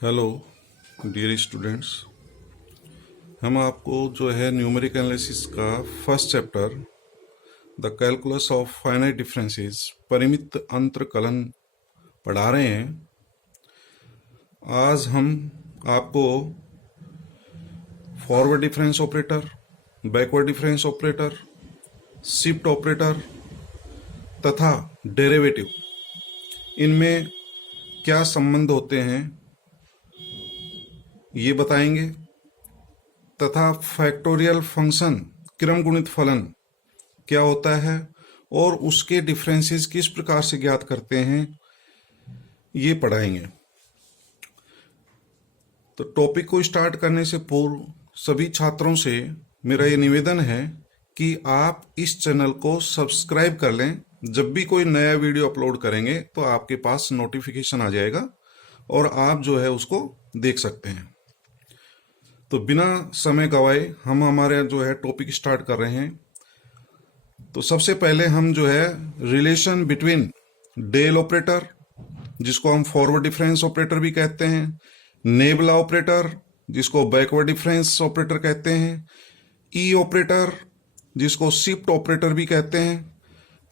Hello dear students, हम आपको जो है न्यूमेरिक एनालिसिस का first chapter the calculus of finite differences परिमित अंतरकलन पढ़ा रहे हैं। आज हम आपको forward difference operator, backward difference operator, shift operator तथा डेरिवेटिव, इनमें क्या संबंध होते हैं ये बताएंगे तथा फैक्टोरियल फंक्शन क्रम गुणित फलन क्या होता है और उसके डिफरेंसेस किस प्रकार से ज्ञात करते हैं ये पढ़ाएंगे। तो टॉपिक को स्टार्ट करने से पूर्व सभी छात्रों से मेरा ये निवेदन है कि आप इस चैनल को सब्सक्राइब कर लें। जब भी कोई नया वीडियो अपलोड करेंगे तो आपके पास नोटिफिकेशन आ जाएगा और आप जो है उसको देख सकते हैं। तो बिना समय गवाए हम हमारे जो है टॉपिक स्टार्ट कर रहे हैं। तो सबसे पहले हम जो है रिलेशन बिटवीन डेल ऑपरेटर, जिसको हम फॉरवर्ड डिफरेंस ऑपरेटर भी कहते हैं, नेबला ऑपरेटर जिसको बैकवर्ड डिफरेंस ऑपरेटर कहते हैं, ई ऑपरेटर जिसको शिफ्ट ऑपरेटर भी कहते हैं,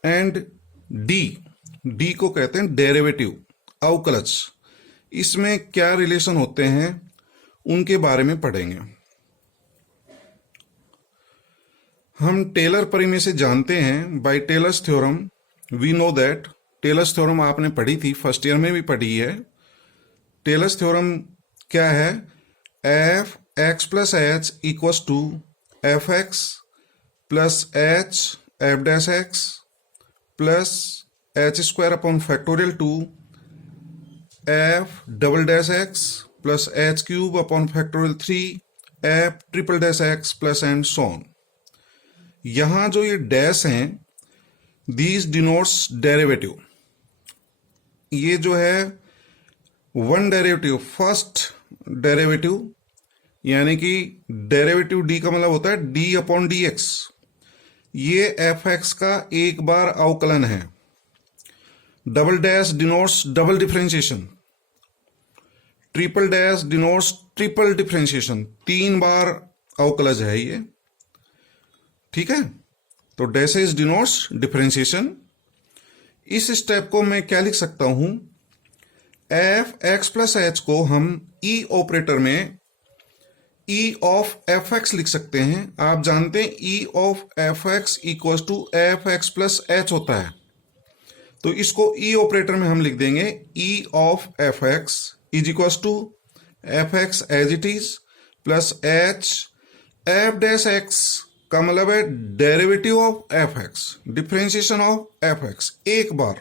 एंड डी को कहते हैं डेरिवेटिव, अवकलज। इसमें क्या रिलेशन होते हैं उनके बारे में पढ़ेंगे। हम टेलर परिमेय से जानते हैं, by Taylor's theorem we know that. Taylor's theorem आपने पढ़ी थी, फर्स्ट ईयर में भी पढ़ी है। टेलर्स थ्योरम क्या है? F x plus H equals to F x plus H F dash X plus H square upon factorial two F double dash X plus H cube upon factorial 3 F triple dash X plus and so on. यहां जो ये dash हैं, these denotes derivative. ये जो है one derivative, first derivative, यानी कि derivative D का मतलब होता है डी अपॉन डी एक्स। ये एफ एक्स का एक बार अवकलन है। Double dash denotes double differentiation, triple dash denotes triple differentiation, 3 बार अवकलज है ये। ठीक है, तो डैशेज डिनोट्स डिफरेंशिएशन। इस स्टेप को मैं क्या लिख सकता हूं? एफ एक्स प्लस एच को हम ई ऑपरेटर में ई ऑफ एफ एक्स लिख सकते हैं। आप जानते हैं E of F x equal to F x plus H होता है, तो इसको ई ऑपरेटर में हम लिख देंगे E of F x is equal to F x as it is plus H F dash X का मतलब है derivative of F X, differentiation of F X एक बार,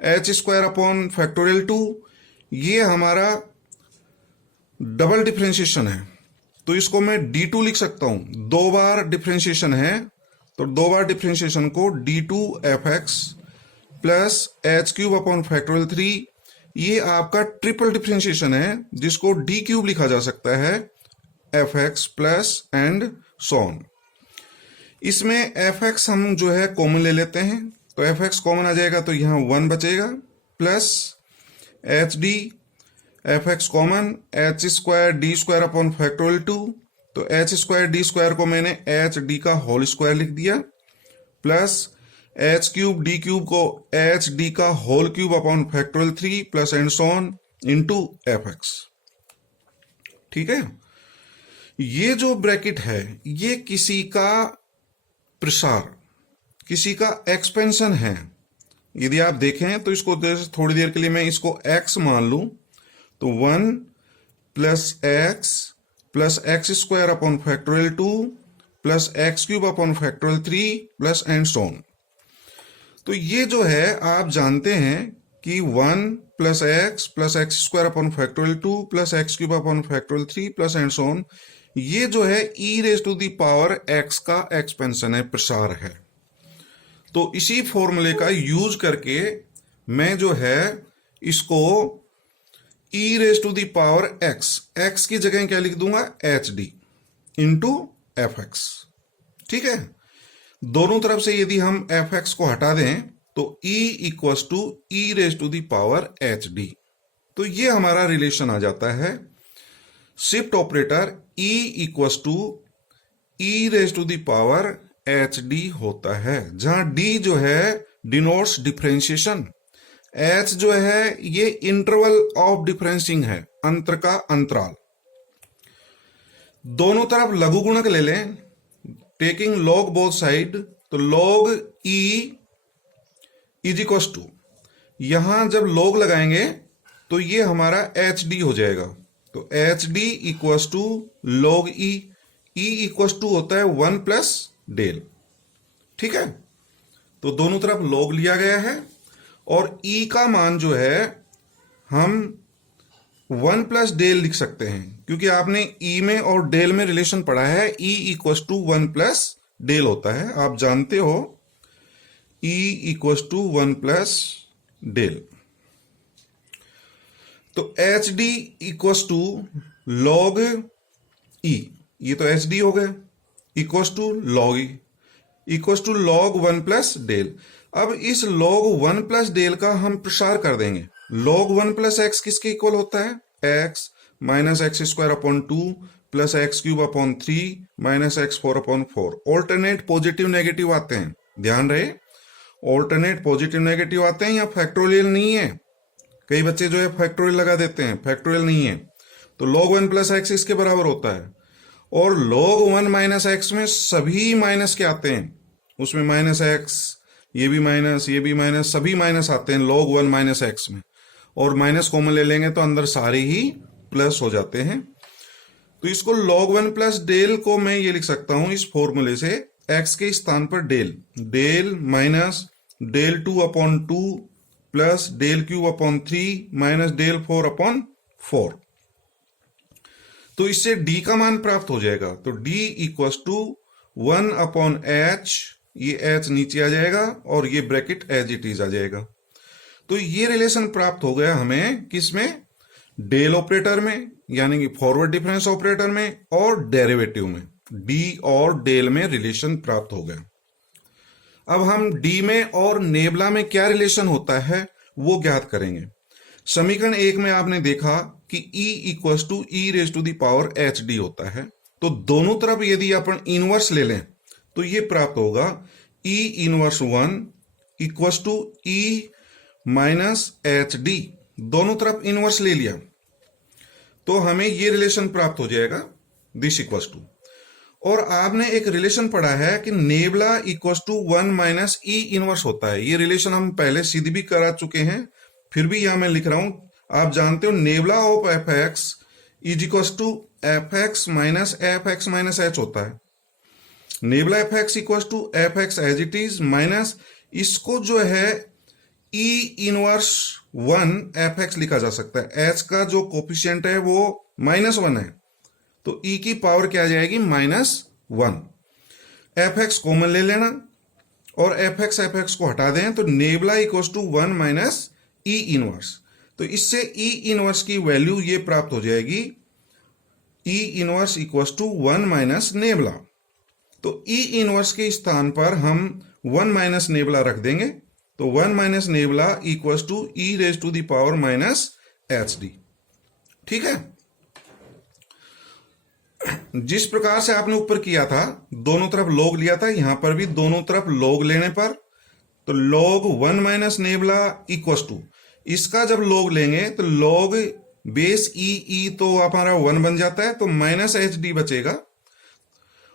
एच स्क्वायर अपॉन फैक्टोरियल 2। ये हमारा डबल डिफरेंशिएशन है, तो इसको मैं D2 लिख सकता हूं। 2 बार डिफरेंशिएशन है, तो 2 बार डिफरेंशिएशन को D2 F x plus H cube upon factorial 3। ये आपका ट्रिपल डिफरेंशिएशन है, जिसको डी क्यूब लिखा जा सकता है, F x plus and so on. इसमें एफ एक्स हम जो है कॉमन ले लेते हैं, तो एफ एक्स कॉमन आ जाएगा तो यहां 1 बचेगा, plus H D, F X common, H square D square upon factorial 2। तो एच स्क्वायर डी स्क्वायर को मैंने एच डी का होल स्क्वायर लिख दिया, plus H cube D cube को एच डी का whole cube upon factorial 3 plus and so on into F x. ठीक है, ये जो ब्रैकेट है ये किसी का प्रसार, किसी का एक्सपेंशन है। यदि आप देखें तो इसको थोड़ी देर के लिए मैं इसको x मान लूं, तो 1 plus x square upon factorial 2 plus x cube upon factorial 3 plus and so on. तो ये जो है आप जानते हैं कि 1 plus x square upon factorial 2 plus x cube upon factorial 3 plus and so on, ये जो है e raise to the power x का एक्सपेंशन है, प्रसार है। तो इसी फॉर्मूले का यूज करके मैं जो है इसको e raise to the power x की जगह क्या लिख दूंगा? H d into f x. ठीक है, दोनों तरफ से यदि हम एफ एक्स को हटा दें तो E equals to E raise to the power H D. तो ये हमारा रिलेशन आ जाता है shift operator E equals to E raise to the power H D होता है, जहां D जो है डिनोट्स डिफरेंशिएशन, H जो है ये इंटरवल ऑफ डिफरेंसिंग है, अंतर का अंतराल। दोनों तरफ लघु गुणक ले लें, टेकिंग log बोथ साइड, तो log E is equals to, यहां जब log लगाएंगे तो ये हमारा एच डी हो जाएगा, तो h D equals to log E, E equals to होता है 1 प्लस डेल। ठीक है, तो दोनों तरफ log लिया गया है और E का मान जो है हम 1 प्लस डेल लिख सकते हैं, क्योंकि आपने E में और डेल में रिलेशन पढ़ा है, E equals to 1 plus del होता है, आप जानते हो E equals to 1 plus del. तो h D equals to log E, ये तो एच डी हो गया, equals to log E equals to log 1 plus del. अब इस log 1 प्लस डेल का हम प्रसार कर देंगे, log 1 प्लस एक्स किसके इक्वल होता है, x minus x square upon 2 plus x cube upon 3 minus x 4 upon 4। Alternate positive negative आते हैं, ध्यान रहे, ऑल्टरनेट पॉजिटिव नेगेटिव आते हैं, या फैक्टोरियल नहीं है। कई बच्चे जो है फैक्टोरियल लगा देते हैं, फैक्टोरियल नहीं है। तो log 1 प्लस एक्स इसके बराबर होता है, और log 1 माइनस एक्स में सभी माइनस के आते हैं, उसमें माइनस एक्स, ये भी माइनस, ये भी माइनस, सभी माइनस आते हैं log 1 माइनस एक्स में, और माइनस कॉमन ले लेंगे तो अंदर सारे ही प्लस हो जाते हैं। तो इसको log 1 प्लस डेल को मैं ये लिख सकता हूं इस फॉर्मूले से, x के स्थान पर del, del minus del 2 upon 2 plus del cube upon 3 minus del 4 upon 4। तो इससे d का मान प्राप्त हो जाएगा, तो d equals to 1 upon h, ये h नीचे आ जाएगा और ये ब्रैकेट एज इट इज आ जाएगा। तो ये रिलेशन प्राप्त हो गया हमें किसमें, डेल ऑपरेटर में, यानी कि फॉरवर्ड डिफरेंस ऑपरेटर में, और डेरिवेटिव में, d और डेल में रिलेशन प्राप्त हो गया। अब हम d में और नेबला में क्या रिलेशन होता है वो ज्ञात करेंगे। समीकरण 1 में आपने देखा कि E equals to E raise to the power H D होता है, तो दोनों तरफ यदि अपन इनवर्स ले लें तो ये प्राप्त होगा E inverse 1 equals to E minus h D, दोनों तरफ इनवर्स ले लिया तो हमें ये रिलेशन प्राप्त हो जाएगा, दिस इक्वस टू। और आपने एक रिलेशन पढ़ा है कि nabla equals to 1 minus E inverse होता है, ये रिलेशन हम पहले सिद्ध भी करा चुके हैं, फिर भी यहां मैं लिख रहा हूं। आप जानते हो nabla of F x is equals to F x minus h होता है। Nabla f x equals to F x as it is minus, इसको जो है ई इनवर्स 1 एफ एक्स लिखा जा सकता है, एच का जो कोफिशिएंट है वो -1 है, तो e की पावर क्या आ जाएगी, -1। एफ एक्स कॉमन ले लेना और एफ एक्स को हटा दें, तो nabla equals to 1 minus E inverse, तो इससे ई इनवर्स की वैल्यू ये प्राप्त हो जाएगी, E inverse equals to 1 minus nabla. तो ई इनवर्स के स्थान पर हम 1 माइनस नेबला रख देंगे, तो 1 minus nabla equals to E raise to the power minus h D. ठीक है, जिस प्रकार से आपने ऊपर किया था, दोनों तरफ log लिया था, यहां पर भी दोनों तरफ log लेने पर, तो log 1 minus nabla equals to, इसका जब log लेंगे तो log बेस ई तो हमारा 1 बन जाता है, तो माइनस एच डी बचेगा,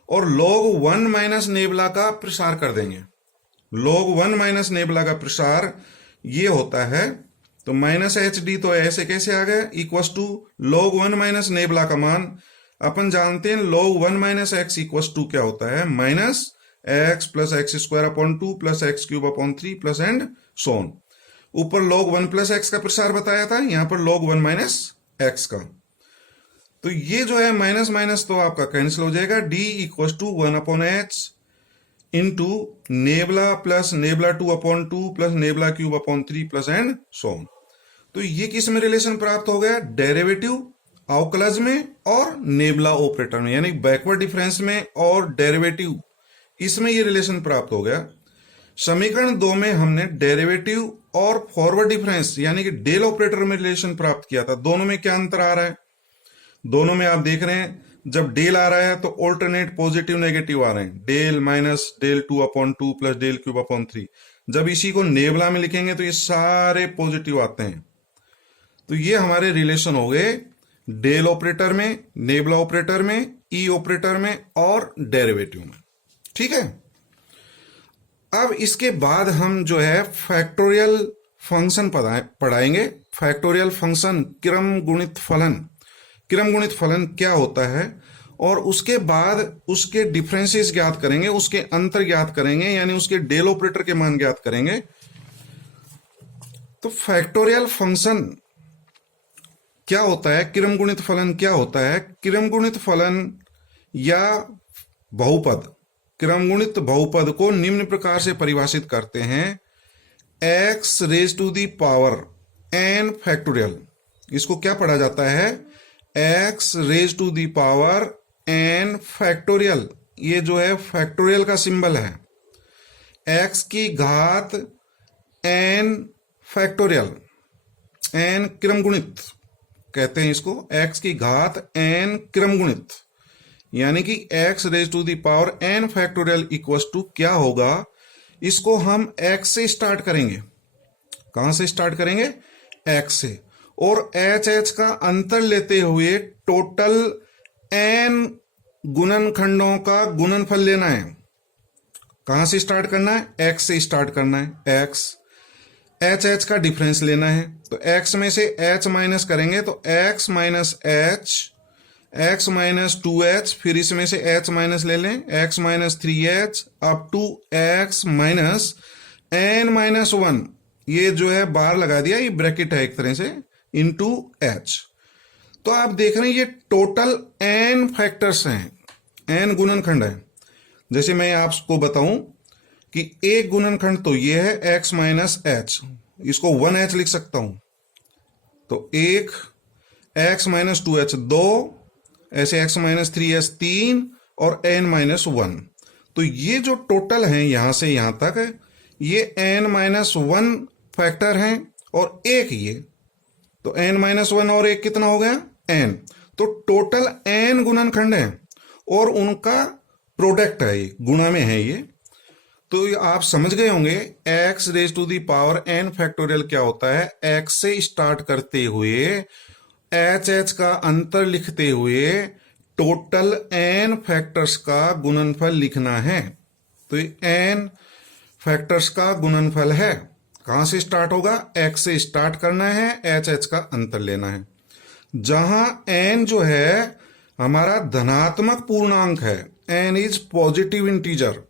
और log 1 माइनस नेबला का प्रसार कर देंगे। log 1 माइनस नेबला का प्रसार ये होता है, तो माइनस एच डी तो ऐसे कैसे आ गया, equals to log 1 minus nabla का मान अपन जानते हैं, log 1 minus x equals to क्या होता है, minus x plus x square upon 2 plus x cube upon 3 plus and so on. ऊपर log 1 प्लस एक्स का प्रसार बताया था, यहां पर log 1 माइनस एक्स का, तो ये जो है माइनस माइनस तो आपका कैंसिल हो जाएगा, d equals to 1 upon h into nabla plus nabla 2 upon 2 plus nabla cube upon 3 plus and so on. तो ये किस में रिलेशन प्राप्त हो गया, डेरिवेटिव अवकलज में और नेबला ऑपरेटर में, यानी बैकवर्ड डिफरेंस में और डेरिवेटिव, इसमें ये रिलेशन प्राप्त हो गया। समीकरण 2 में हमने डेरिवेटिव और फॉरवर्ड डिफरेंस यानी कि डेल ऑपरेटर में रिलेशन प्राप्त किया था, दोनों में क्या अंतर आ रहा है? दोनों में आप देख रहे हैं जब डेल आ रहा है तो ऑल्टरनेट पॉजिटिव नेगेटिव आ रहे हैं, del minus del 2/2 plus del cube upon 3। जब इसी को नेबला में लिखेंगे तो ये सारे पॉजिटिव आते हैं। तो ये हमारे रिलेशन हो गए डेल ऑपरेटर में, नेबला ऑपरेटर में, ई ऑपरेटर में और डेरिवेटिव में। ठीक है, अब इसके बाद हम जो है फैक्टोरियल फंक्शन पढ़ाएंगे। फैक्टोरियल फंक्शन क्रम गुणित फलन, क्रम गुणित फलन क्या होता है, और उसके बाद उसके डिफरेंसेस ज्ञात करेंगे, उसके अंतर ज्ञात करेंगे, यानी उसके डेल ऑपरेटर के मान ज्ञात करेंगे। तो फैक्टोरियल फंक्शन क्या होता है, क्रम गुणित फलन क्या होता है? क्रम गुणित फलन या बहुपद, क्रम गुणित बहुपद को निम्न प्रकार से परिभाषित करते हैं, x raise to the power n factorial. इसको क्या पढ़ा जाता है? x raise to the power n factorial. ये जो है फैक्टोरियल का सिंबल है, x की घात n फैक्टोरियल, n क्रम गुणित कहते हैं इसको, x की घात n क्रम गुणित, यानी कि x raise to the power n factorial equals to क्या होगा? इसको हम x से स्टार्ट करेंगे। कहां से स्टार्ट करेंगे? x से, और h का अंतर लेते हुए टोटल n गुणनखंडों का गुणनफल लेना है। कहां से स्टार्ट करना है? x से स्टार्ट करना है। x h का डिफरेंस लेना है, तो x में से h माइनस करेंगे तो x minus h, x minus 2h, फिर इसमें से h माइनस ले लें, x minus 3h up to x minus n minus 1। ये जो है बार लगा दिया, ये ब्रैकेट है एक तरह से, इनटू h। तो आप देख रहे हैं ये टोटल n फैक्टर्स हैं, n गुणनखंड है। जैसे मैं आपको बताऊं कि एक गुणनखंड तो ये है x माइनस h, इसको 1h लिख सकता हूं, तो एक x माइनस 2h 2, ऐसे x माइनस 3h 3 और n माइनस 1। तो ये जो टोटल है यहां से यहां तक, ये n माइनस 1 फैक्टर हैं और एक ये, तो n माइनस 1 और एक कितना हो गया? n। तो टोटल n गुणनखंड है और उनका प्रोडक्ट है, ये गुणा में है ये। तो आप समझ गए होंगे x raise to the power n factorial क्या होता है। x से स्टार्ट करते हुए h का अंतर लिखते हुए टोटल n फैक्टर्स का गुणनफल लिखना है। तो ये n फैक्टर्स का गुणनफल है। कहां से स्टार्ट होगा? x से स्टार्ट करना है, h का अंतर लेना है। जहां n जो है हमारा धनात्मक पूर्णांक है, n is positive integer,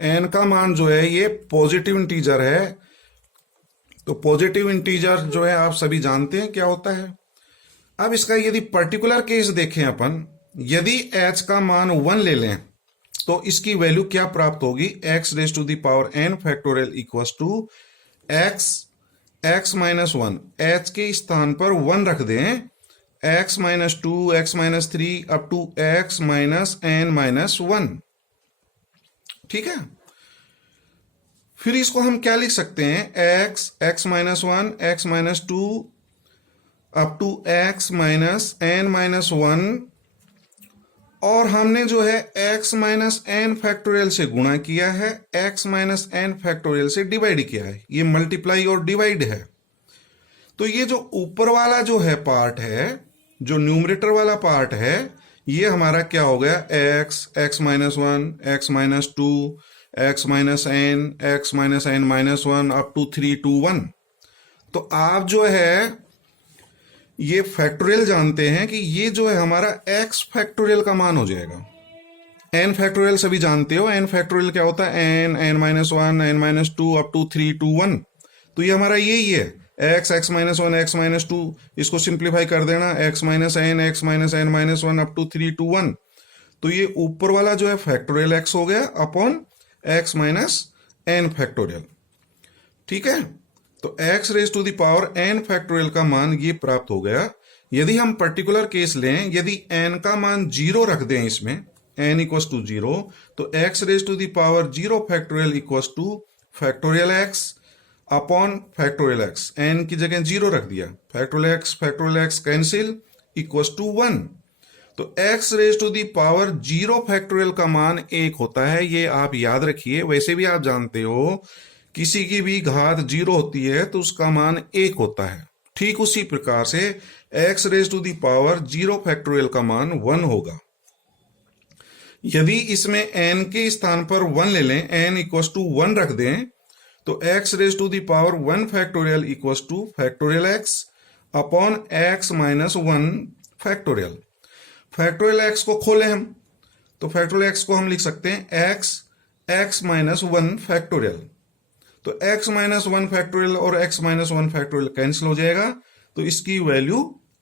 n का मान जो है ये पॉजिटिव इंटीजर है। तो पॉजिटिव इंटीजर जो है आप सभी जानते हैं क्या होता है। अब इसका यदि पर्टिकुलर केस देखें अपन, यदि h का मान 1 ले लें तो इसकी वैल्यू क्या प्राप्त होगी? x raise to the power n factorial equals to x minus 1, h के स्थान पर 1 रख दें, x minus 2, x minus 3 up to x minus n minus 1। ठीक है, फिर इसको हम क्या लिख सकते हैं? x minus 1, x minus 2 up to x minus n minus 1, और हमने जो है x माइनस n फैक्टोरियल से गुणा किया है, x माइनस n फैक्टोरियल से डिवाइड किया है। ये मल्टीप्लाई और डिवाइड है। तो ये जो ऊपर वाला जो है पार्ट है, जो न्यूमरेटर वाला पार्ट है, ये हमारा क्या हो गया? x minus 1, x minus 2, x minus n minus 1 up to 3 to 1। तो आप जो है ये फैक्टोरियल जानते हैं कि ये जो है हमारा x फैक्टोरियल का मान हो जाएगा। n फैक्टोरियल सभी जानते हो, n फैक्टोरियल क्या होता है? n minus 1, n minus 2 up to 3 to 1। तो ये हमारा यही है, x माइनस 1, x माइनस 2, इसको सिंप्लीफाई कर देना, x minus n minus 1 up to 3 to 1। तो ये ऊपर वाला जो है फैक्टोरियल x हो गया upon x minus n factorial. ठीक है, तो x raise to the power n factorial का मान ये प्राप्त हो गया। यदि हम पर्टिकुलर केस लें, यदि n का मान 0 रख दें इसमें, n इक्वल्स टू 0, तो x raise to the power 0 factorial equals to factorial x upon factorial x, n की जगह 0 रख दिया, factorial x cancel equals to 1। तो x raise to the power 0 factorial का मान 1 होता है, ये आप याद रखिए। वैसे भी आप जानते हो किसी की भी घात 0 होती है तो उसका मान 1 होता है। ठीक उसी प्रकार से x raise to the power 0 factorial का मान 1 होगा। यदि इसमें n के स्थान पर 1 ले लें, n इक्वल्स टू 1 रख दें, तो x raise to the power 1 factorial equals to factorial x upon x minus 1 factorial. Factorial x को खोले हम, तो फैक्टोरियल x को हम लिख सकते हैं x माइनस 1 फैक्टोरियल। तो x माइनस 1 फैक्टोरियल और x माइनस 1 फैक्टोरियल कैंसिल हो जाएगा, तो इसकी वैल्यू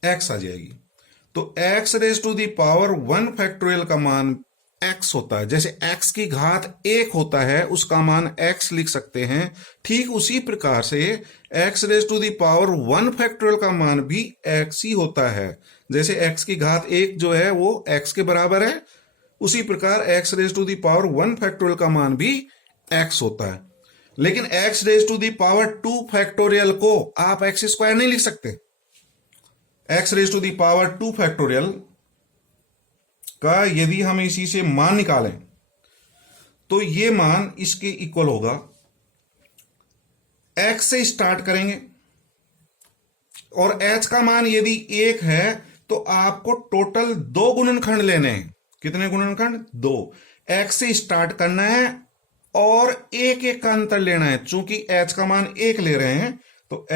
x आ जाएगी। तो x raise to the power 1 factorial का मान x होता है। जैसे x की घात 1 होता है उसका मान x लिख सकते हैं, ठीक उसी प्रकार से x raise to the power 1 factorial का मान भी x ही होता है। जैसे x की घात 1 जो है वो x के बराबर है, उसी प्रकार x raise to the power 1 factorial का मान भी x होता है। लेकिन x raise to the power 2 factorial को आप x स्क्वायर नहीं लिख सकते। x raise to the power 2 factorial का यदि हम इसी से मान निकालें तो ये मान इसके इक्वल होगा। x से स्टार्ट करेंगे और h का मान यदि 1 है तो आपको टोटल 2 गुणनखंड लेने हैं। कितने गुणनखंड? 2। x से स्टार्ट करना है और 1 का अंतर लेना है। चूंकि h का मान 1 ले रहे हैं तो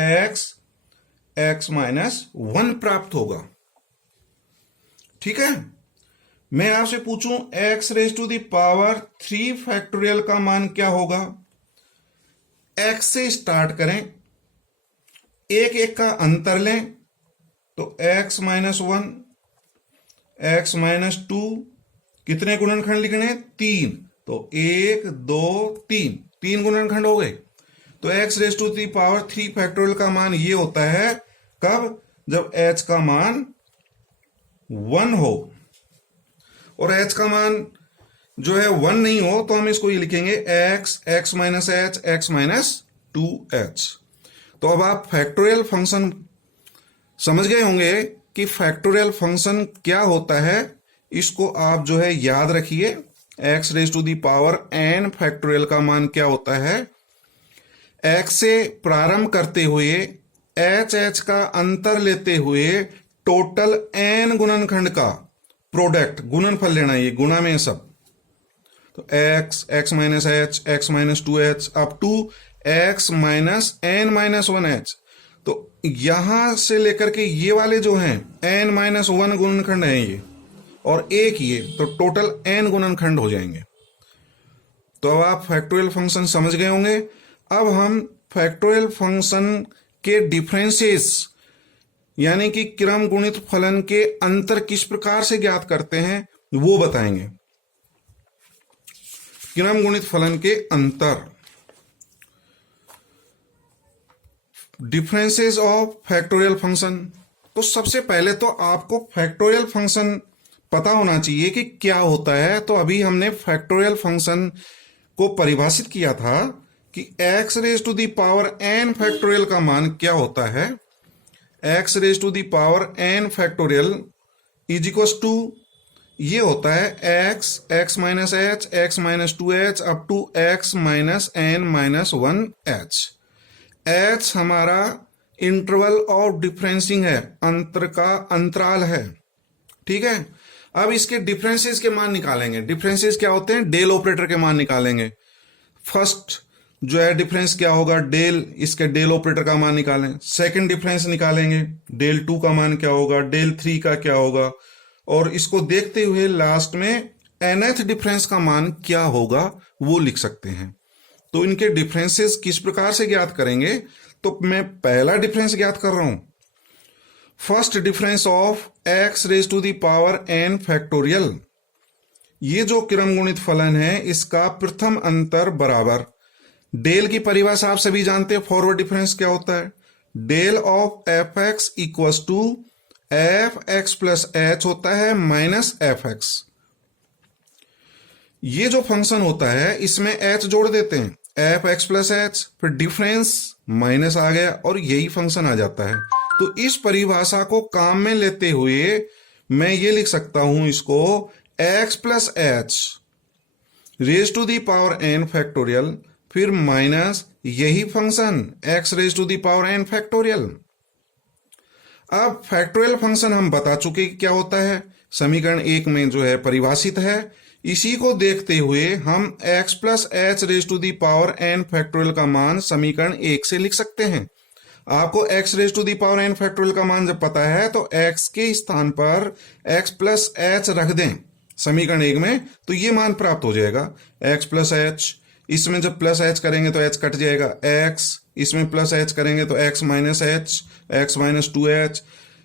x माइनस 1 प्राप्त होगा। ठीक है, मैं आपसे पूछूं x raise to the power 3 factorial का मान क्या होगा? x से स्टार्ट करें, 1 का अंतर लें, तो x माइनस 1, x माइनस 2, कितने गुणनखंड लिखने हैं? 3। तो 1 2 3 गुणनखंड हो गए। तो x raise to the power 3 factorial का मान ये होता है, कब? जब h का मान 1 हो। और h का मान जो है 1 नहीं हो तो हम इसको ये लिखेंगे x minus h, x minus 2h। तो अब आप फैक्टोरियल फंक्शन समझ गए होंगे कि फैक्टोरियल फंक्शन क्या होता है। इसको आप जो है याद रखिए। x raise to the power n factorial का मान क्या होता है? x से प्रारंभ करते हुए h का अंतर लेते हुए टोटल n गुणनखंड का प्रोडक्ट, गुणनफल लेना, ये गुणा में सब। तो x minus h, x minus 2h up to x minus n minus 1h। तो यहां से लेकर के ये वाले जो हैं n माइनस 1 गुणनखंड हैं ये, और एक ये, तो टोटल n गुणनखंड हो जाएंगे। तो अब आप फैक्टोरियल फंक्शन समझ गए होंगे। अब हम फैक्टोरियल फंक्शन के डिफरेंसेस यानी कि क्रम गुणित फलन के अंतर किस प्रकार से ज्ञात करते हैं वो बताएंगे। क्रम गुणित फलन के अंतर, डिफरेंसेस ऑफ फैक्टोरियल फंक्शन। तो सबसे पहले तो आपको फैक्टोरियल फंक्शन पता होना चाहिए कि क्या होता है। तो अभी हमने फैक्टोरियल फंक्शन को परिभाषित किया था कि x raise to the power n factorial का मान क्या होता है। x raise to the power n factorial is equal to, ये होता है x minus h, x minus 2h up to x minus n minus 1h। h हमारा interval of differencing है, अंतर का अंतराल है। ठीक है, अब इसके डिफरेंसेस के मान निकालेंगे। डिफरेंसेस क्या होते हैं? डेल ऑपरेटर के मान निकालेंगे। फर्स्ट जो है डिफरेंस क्या होगा? डेल, इसके डेल ऑपरेटर का मान निकालें। सेकंड डिफरेंस निकालेंगे, डेल 2 का मान क्या होगा, डेल 3 का क्या होगा, और इसको देखते हुए लास्ट में nth डिफरेंस का मान क्या होगा वो लिख सकते हैं। तो इनके डिफरेंसेस किस प्रकार से ज्ञात करेंगे? तो मैं पहला डिफरेंस ज्ञात कर रहा हूं। First difference of x raise to the power n factorial, ये जो क्रम गुणित फलन है इसका प्रथम अंतर बराबर, डेल की परिभाषा आप सभी जानते हैं, फॉरवर्ड डिफरेंस क्या होता है? Del of F x equal to F x plus H होता है माइनस एफ एक्स। ये जो फंक्शन होता है इसमें h जोड़ देते हैं, एफ एक्स प्लस एच, फिर डिफरेंस माइनस आ गया और यही फंक्शन आ जाता है। तो इस परिभाषा को काम में लेते हुए मैं ये लिख सकता हूं इसको x plus h raise to the power n factorial, फिर माइनस यही function x raise to the power n factorial. अब फैक्टोरियल फंक्शन हम बता चुके कि क्या होता है, समीकरण 1 में जो है परिभाषित है। इसी को देखते हुए हम x plus h raise to the power n factorial का मान समीकरण 1 से लिख सकते हैं। आपको x raise to the power n factorial का मान जब पता है तो x के स्थान पर x प्लस एच रख दें समीकरण 1 में, तो ये मान प्राप्त हो जाएगा x प्लस एच। इसमें जब प्लस एच करेंगे तो h कट जाएगा x, इसमें प्लस एच करेंगे तो x minus H, x minus 2h।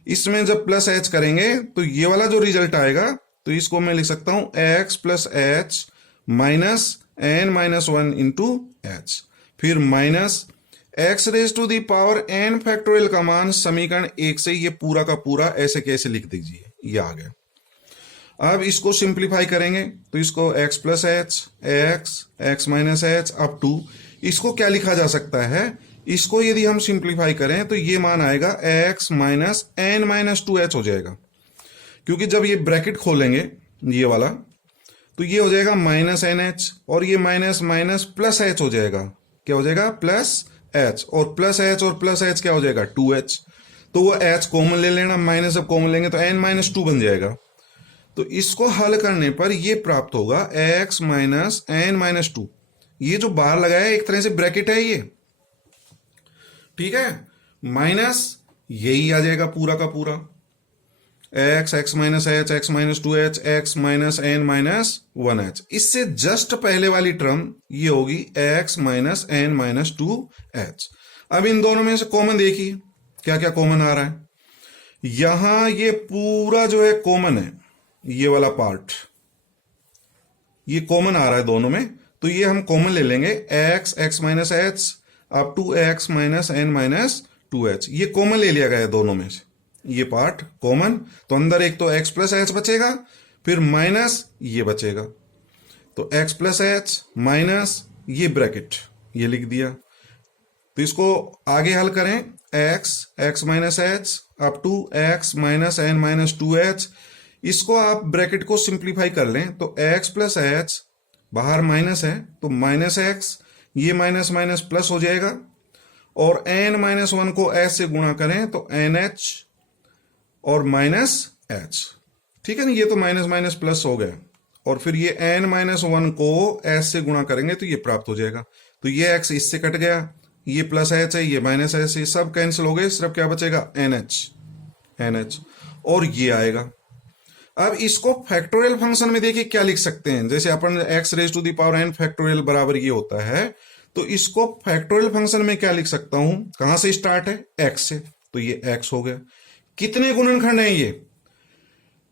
इसमें जब प्लस एच करेंगे तो ये वाला जो रिजल्ट आएगा तो इसको मैं लिख सकता हूं x plus h minus n minus 1 into h, फिर minus x raise to the power n factorial का मान समीकरण 1 से ये पूरा का पूरा ऐसे कैसे लिख दीजिए, ये आ गया। अब इसको सिंप्लीफाई करेंगे तो इसको x plus h x minus h up to, इसको क्या लिखा जा सकता है, इसको यदि हम सिंप्लीफाई करें तो ये मान आएगा x minus n minus 2h हो जाएगा, क्योंकि जब ये ब्रैकेट खोलेंगे ये वाला तो ये हो जाएगा माइनस NH और ये माइनस माइनस प्लस h हो जाएगा, क्या हो जाएगा प्लस h, और प्लस h क्या हो जाएगा 2h। तो वो h कॉमन ले लेना, माइनस जब कॉमन लेंगे तो n माइनस 2 बन जाएगा। तो इसको हल करने पर ये प्राप्त होगा x माइनस n माइनस 2। ये जो बाहर लगाया है एक तरह से ब्रैकेट है ये, ठीक है, माइनस यही आ जाएगा पूरा का पूरा x minus H x minus 2h x minus n minus 1h। इससे जस्ट पहले वाली टर्म ये होगी x minus n minus 2h। अब इन दोनों में से कॉमन देखिए क्या क्या कॉमन आ रहा है। यहां ये पूरा जो है कॉमन है, ये वाला पार्ट ये कॉमन आ रहा है दोनों में, तो ये हम कॉमन ले लेंगे x minus h up to x minus n minus 2h। ये कॉमन ले लिया गया है दोनों में से, ये पार्ट कॉमन, तो अंदर एक तो x प्लस एच बचेगा, फिर माइनस ये बचेगा, तो x प्लस एच माइनस ये ब्रैकेट ये लिख दिया। तो इसको आगे हल करें x minus h up to x minus n minus 2h। इसको आप ब्रैकेट को सिंप्लीफाई कर लें तो x प्लस एच, बाहर माइनस है तो माइनस एक्स, ये माइनस माइनस प्लस हो जाएगा, और n माइनस 1 को h से गुणा करें तो NH और माइनस h, ठीक है ना, ये तो माइनस माइनस प्लस हो गया, और फिर ये n माइनस 1 को h से गुणा करेंगे तो ये प्राप्त हो जाएगा। तो ये x इससे कट गया, ये प्लस h है, ये माइनस h, ये सब कैंसिल हो गए, सिर्फ क्या बचेगा NH और ये आएगा। अब इसको फैक्टोरियल फंक्शन में देखिए क्या लिख सकते हैं, जैसे अपन x raise to the power n factorial बराबर ये होता है, तो इसको फैक्टोरियल फंक्शन में क्या लिख सकता हूं, कहां से स्टार्ट है x से, तो ये x हो गया। कितने गुणनखंड हैं ये,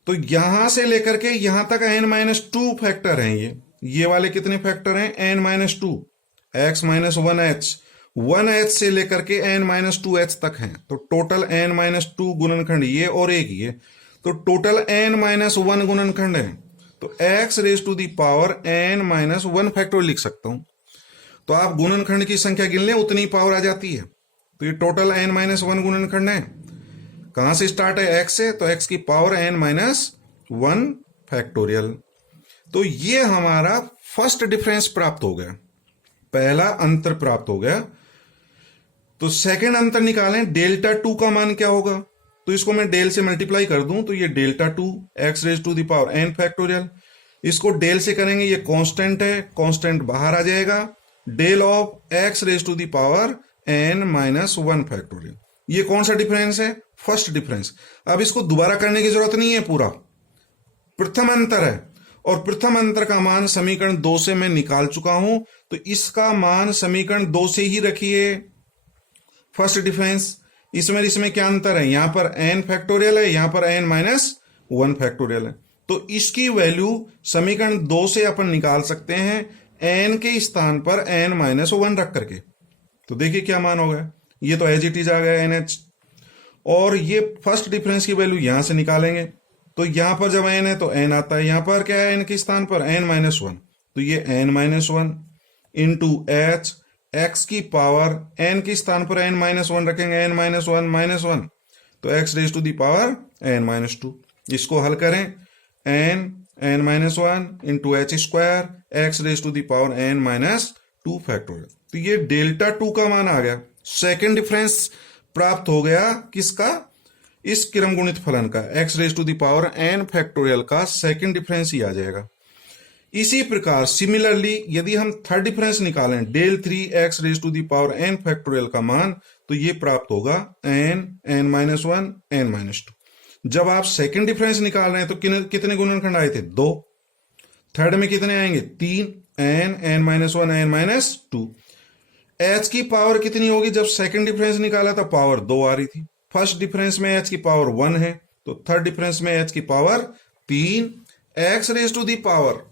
तो यहां से लेकर के यहां तक n माइनस 2 फैक्टर हैं, ये वाले कितने फैक्टर हैं n minus 2, x minus 1h से लेकर के n माइनस 2h तक हैं, तो टोटल n माइनस 2 गुणनखंड ये और एक ये, तो टोटल n माइनस 1 गुणनखंड है। तो x raise to the power n minus 1 factorial लिख सकता हूं। तो आप गुणनखंड की संख्या गिन लें उतनी पावर आ जाती है। तो ये टोटल n माइनस 1 गुणनखंड है। कहां से स्टार्ट है, x से, तो x की पावर n माइनस 1 फैक्टोरियल। तो ये हमारा फर्स्ट डिफरेंस प्राप्त हो गया, पहला अंतर प्राप्त हो गया। तो सेकंड अंतर निकालें, डेल्टा 2 का मान क्या होगा, तो इसको मैं डेल से मल्टीप्लाई कर दूं तो ये delta 2 x raise to the power n factorial, इसको डेल से करेंगे, ये कांस्टेंट है, कांस्टेंट बाहर आ जाएगा, del of x raise to the power n minus 1 factorial. ये कौन सा डिफरेंस है, फर्स्ट डिफरेंस। अब इसको दोबारा करने की जरूरत नहीं है, पूरा प्रथम अंतर है, और प्रथम अंतर का मान समीकरण 2 से मैं निकाल चुका हूं, तो इसका मान समीकरण 2 से ही रखिए। फर्स्ट डिफरेंस, इसमें क्या अंतर है, यहां पर n फैक्टोरियल है, यहां पर n माइनस 1 फैक्टोरियल है, तो इसकी वैल्यू समीकरण 2 से अपन निकाल सकते हैं n के स्थान पर n माइनस 1 रख करके। तो देखिए क्या मान हो गया, ये तो एज इट इज आ गया NH, और ये फर्स्ट डिफरेंस की वैल्यू यहां से निकालेंगे, तो यहां पर जब n है तो n आता है, यहां पर क्या है n के स्थान पर n माइनस 1, तो ये n minus 1 into h, x की पावर एन के स्थान पर एन माइनस वन रखेंगे, n minus one minus one, तो x raise to the power n minus two. इसको हल करें, n minus one into h square x raise to the power n minus two factorial. तो ये delta two का मान आ गया, सेकेंड डिफरेंस प्राप्त हो गया किसका, इस क्रम गुणित फलन का, x raise to the power n factorial का सेकेंड डिफरेंस ही आ जाएगा। इसी प्रकार सिमिलरली यदि हम थर्ड डिफरेंस निकालें, del three x raise to the power n factorial का मान, तो ये प्राप्त होगा n minus one n minus two. जब आप सेकेंड डिफरेंस निकाल रहे हैं तो कितने गुणनखंड आए थे, दो, थर्ड में कितने आएंगे, तीन, n minus one n minus two. H की पावर कितनी होगी, जब सेकेंड डिफरेंस निकाला था पावर दो आ रही थी, फर्स्ट डिफरेंस में एच की पावर वन है, तो थर्ड डिफरेंस में एच की पावर तीन, x raise to the power,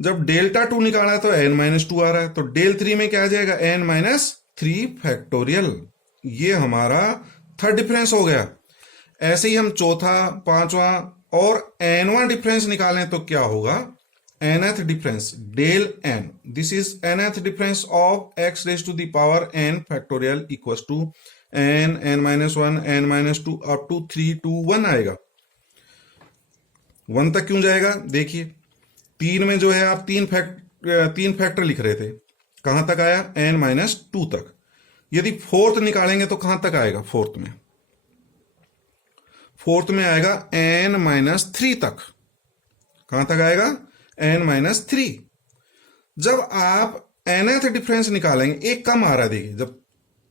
जब डेल्टा टू निकाला है तो एन माइनस टू आ रहा है, तो डेल थ्री में क्या आ जाएगा, एन माइनस थ्री फैक्टोरियल। ये हमारा थर्ड डिफरेंस हो गया। ऐसे ही हम चौथा, पांचवा और एनवा डिफरेंस निकालें तो क्या होगा, nth difference del n, this is nth difference of x raise to the power n factorial equals to n minus one n minus two up to 3 2 1 आएगा। वन तक क्यों जाएगा, देखिए तीन में जो है आप तीन फैक्टर लिख रहे थे, कहां तक आया, एन माइनस टू तक। यदि फोर्थ निकालेंगे तो कहां तक आएगा, फोर्थ में आएगा एन माइनस थ्री तक, कहां तक आएगा, एन माइनस थ्री। जब आप nth डिफरेंस निकालेंगे, एक कम आ रहा है, देखिए जब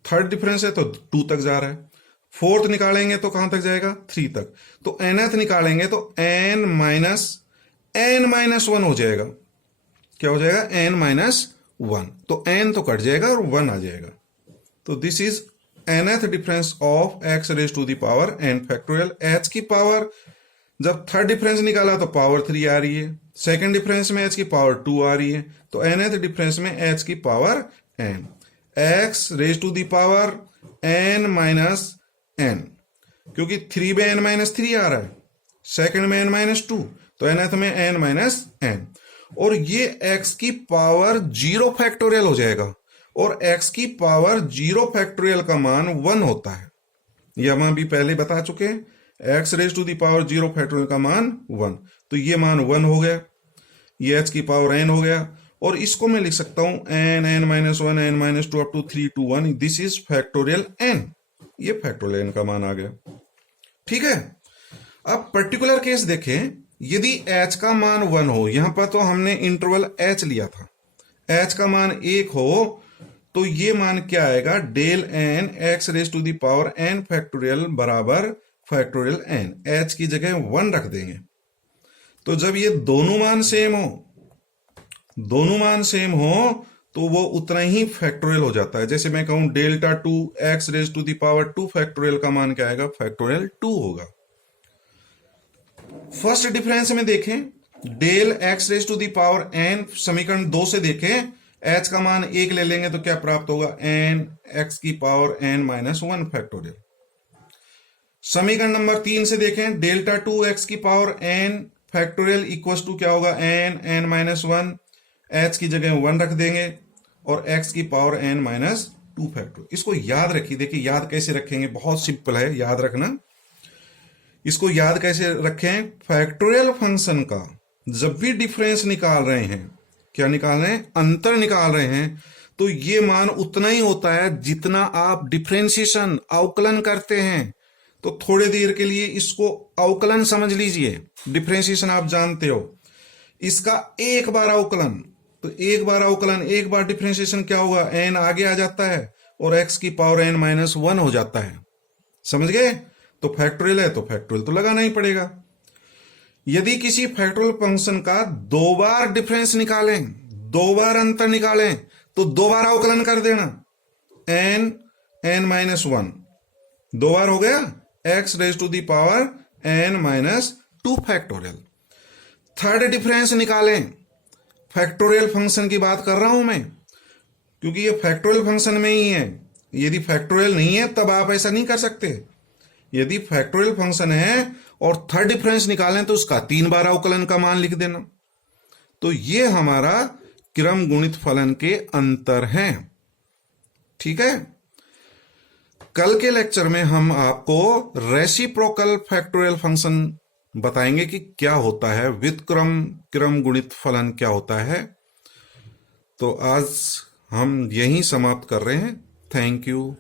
थर्ड डिफरेंस है तो टू तक जा रहा है, फोर्थ निकालेंगे तो कहां तक जाएगा, थ्री तक, तो nth निकालेंगे तो एन माइनस वन हो जाएगा, क्या हो जाएगा, एन माइनस वन, तो एन तो कट जाएगा और वन आ जाएगा। तो this is nth difference of x raise to the power n factorial. H की पावर जब थर्ड डिफरेंस निकाला तो पावर थ्री आ रही है, सेकेंड डिफरेंस में एच की पावर टू आ रही है, तो nth डिफरेंस में एच की power n, x raise to the power n minus n, क्योंकि थ्री में एन माइनस थ्री आ रहा है, सेकेंड में एन माइनस टू, तो nth में एन माइनस एन, और ये x की पावर जीरो फैक्टोरियल हो जाएगा, और x की पावर जीरो फैक्टोरियल का मान वन होता है, ये हम अभी पहले बता चुके हैं, x raise to the power zero factorial का मान वन, तो ये मान वन हो गया, ये h की पावर n हो गया, और इसको मैं लिख सकता हूं n minus one n minus two up to 3 2 1, this is factorial n, ये फैक्टोरियल n का मान आ गया। ठीक है, अब पर्टिकुलर केस देखें, यदि h का मान वन हो, यहां पर तो हमने इंटरवल h लिया था, h का मान एक हो तो ये मान क्या आएगा, del n x raise to the power n factorial बराबर फैक्टोरियल n, h की जगह वन रख देंगे। तो जब ये दोनों मान सेम हो तो वो उतना ही फैक्टोरियल हो जाता है। जैसे मैं कहूं delta two x raise to the power two factorial का मान क्या आएगा, फैक्टोरियल टू होगा। फर्स्ट डिफरेंस में देखें, del x raise to the power n, समीकरण दो से देखें, एच का मान एक ले लेंगे तो क्या प्राप्त होगा, एन एक्स की power n minus one factorial. समीकरण नंबर तीन से देखें, डेल्टा टू एक्स की power n factorial equals to क्या होगा, एन माइनस वन, एच की जगह वन रख देंगे और एक्स की power n minus two factorial. इसको याद रखिए, देखिए याद कैसे रखेंगे, बहुत सिंपल है याद रखना। इसको याद कैसे रखें, फैक्टोरियल फंक्शन का जब भी डिफरेंस निकाल रहे हैं, क्या निकाल रहे हैं, अंतर निकाल रहे हैं, तो ये मान उतना ही होता है जितना आप डिफरेंशिएशन अवकलन करते हैं। तो थोड़ी देर के लिए इसको अवकलन समझ लीजिए, डिफरेंशिएशन आप जानते हो, इसका एक बार अवकलन, तो एक बार डिफरेंशिएशन क्या होगा, एन आगे आ जाता है और एक्स की पावर एन माइनस वन हो जाता है, समझ गए। तो फैक्टोरियल है तो फैक्टोरियल तो लगाना ही पड़ेगा। यदि किसी फैक्टोरियल फंक्शन का दो बार डिफरेंस निकालें, दो बार अंतर निकालें, तो दो बार अवकलन कर देना, एन माइनस वन, दो बार हो गया, x raise to the power n minus two factorial. Third difference निकालें, फैक्टोरियल फंक्शन की बात कर रहा हूं मैं, क्योंकि ये फैक्टोरियल फंक्शन में ही है। यदि फैक्टोरियल नहीं है तब आप ऐसा नहीं कर सकते। यदि फैक्टोरियल फंक्शन है और थर्ड डिफरेंस निकालें तो उसका तीन बार अवकलन का मान लिख देना। तो ये हमारा क्रम गुणित फलन के अंतर हैं। ठीक है। कल के लेक्चर में हम आपको रेसिप्रोकल फैक्टोरियल फंक्शन बताएंगे कि क्या होता है, व्युत्क्रम क्रम गुणित फलन क्या होता है। तो आज हम यहीं समाप्त कर रहे हैं। Thank you.